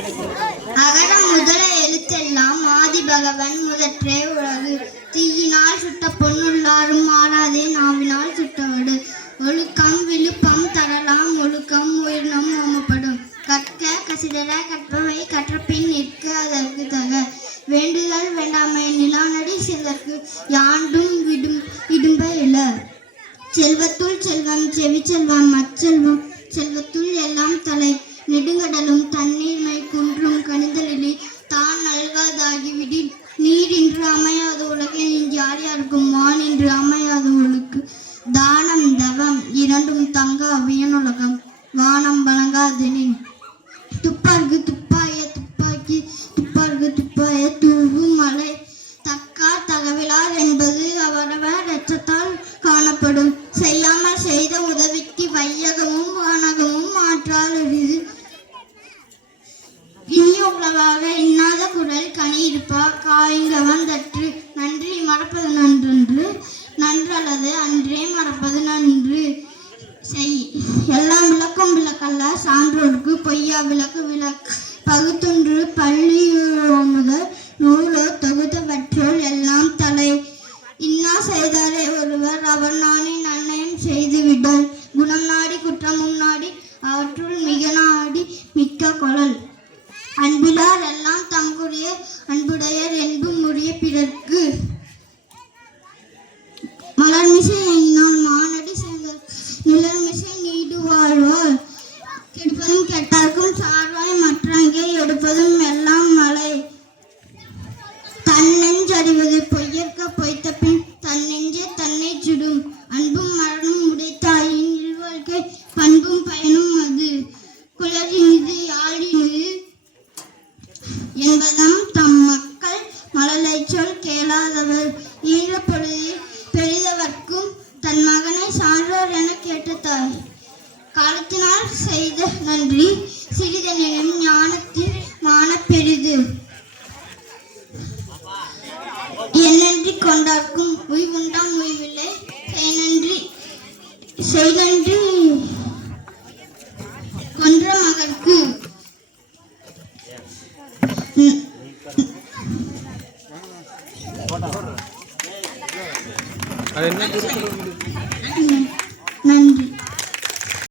அகர முதல எழுத்தெல்லாம் ஆதி பகவன் முதற்றே உலகு. தீயினால் சுட்ட பொன்னுள்ளாரும் மாறாதே நாவினால் சுட்டவடு ஒழுக்கம் விழுப்பம் தரலாம் ஒழுக்கம் உயிரினம் ஓமப்படும். கற்க கசிதர கற்பவை கற்றப்பின் நிற்க அதற்கு தக. வேண்டுதல் வேண்டாமை நிலானடி சிலருக்கு யாண்டும் விடும் இடும்ப இல. செல்வத்துள் செல்வம் செவி செல்வம் மச்செல்வம் செல்வத்துள் எல்லாம் தலை. நெடுங்கடலும் தண்ணீர் உலகில் யார் யாருக்கும் வான் தானம் தவம் இரண்டும் தங்கா வியனுலகம் வானம் வழங்காதெனின். துப்பார்க்கு துப்பாய துப்பாக்கி துப்பார்க்கு துப்பாய தூவு மலை. தக்கா தகவலார் என்பது அவரவர் எச்சத்தால் காணப்படும். செய்யாமல் செய்த உதவிக்கு வையகமும் வானகமும் மாற்றால் அறிது இனி உளவாக இன்னாத குரல் கனி இருப்பா காய்கவன் தற்று நன்றி மறப்பது நன்றன்று நன்றல்லது அன்றே மறப்பது நன்று. செய். எல்லாம் விளக்கும் விளக்கல்ல சான்றோருக்கு பொய்யா விளக்கு விளக்கு பகுத்தொன்று பள்ளி முதல் நூலோ தொகுத்தவற்றோல் எல்லாம் தலை. இன்னா செய்தாரே ஒருவர் அவர் நானே நன்னயம் செய்துவிடல். குணம் நாடி குற்றமும் நாடி அவற்றுள் மிக நாடி மிக்க கொழல். அன்பிலார் எல்லாம் தம்குரிய அன்புடையர் என்பும் உரிய பிறர்க்கு. மலர்மிசை எண்ணால் மானடி செய்தல் நிழல்மிசை நீடு வாழ்வார் கெடுப்பதும் கெட்டார்க்கும் சார்வாய் மற்றங்கே எடுப்பதும் எல்லாம் மலை தன்னெஞ்சறிவது பொய்யற்க பொய்த்த பின் தன்னெஞ்சே தன்னை சுடும் அன்பும் மரணம் உடைத்தாயின் இல்வாழ்க்கை பண்பும் பயனும் அது. குளறினிது யாழினது என்பதாம் தம் மக்கள் மலலை சொல் கேளாதவர். ஈழப்படும் சான்றோர் என கேட்ட தாய் காலத்தினால் செய்த நன்றி சிறிதெனினும் ஞானத்தின் மான பெரிது என்னன்றி கொண்டாக்கும் உய்வுண்டாம் உய்வில்லை. செய்நன்றி செய்நன்றி கொன்ற மகற்கு. அது என்ன 嗯